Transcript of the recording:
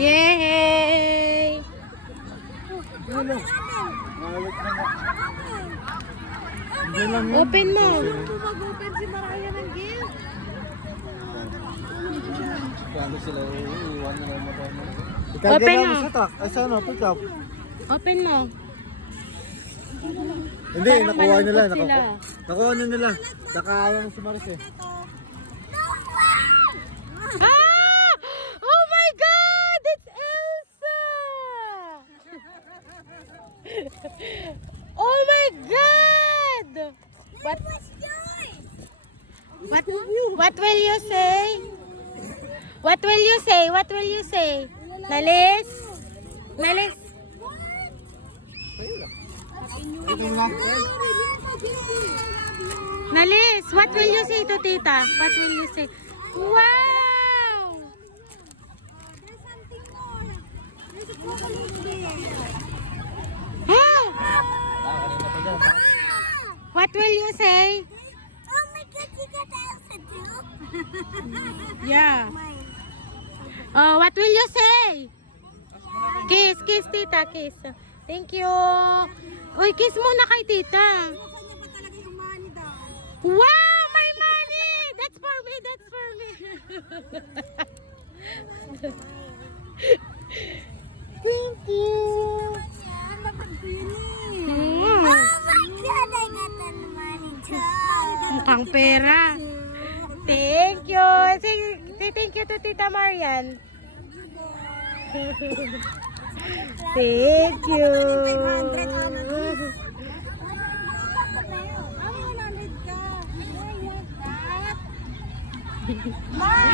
Yay! Open mo. Mag-open si Mariah ng gift. Kano sila iiwan na lang mo. Open mo. Ay, saan o? Pick up. Open mo. Hindi, Parang nakuha nila. malungkot sila. Nakuha nila. Nakaayan si Maris eh. Ah! Oh my God! It's Elsa! Oh my God! What will you say? What will you say? What will you say? Nalis? Nalis? Nalis, what will you say to tita? What will you say? Wow! There's something more. There's a chocolate there. What will you say? Oh my God, you got Elsa too? Yeah. Oh, what will you say? Kiss, kiss tita, kiss. Thank you. Uy, kiss muna kay tita. Saan niya ba talaga yung money daw? Wow, my money! That's for me, that's for me. Thank you. Yan, napag-finish. Mm. Oh my God, I got that money too. Mukhang pera. Thank you. Say thank you to Tita Marian. Thank you. 500 on a piece. Ang 100 ka. Ay,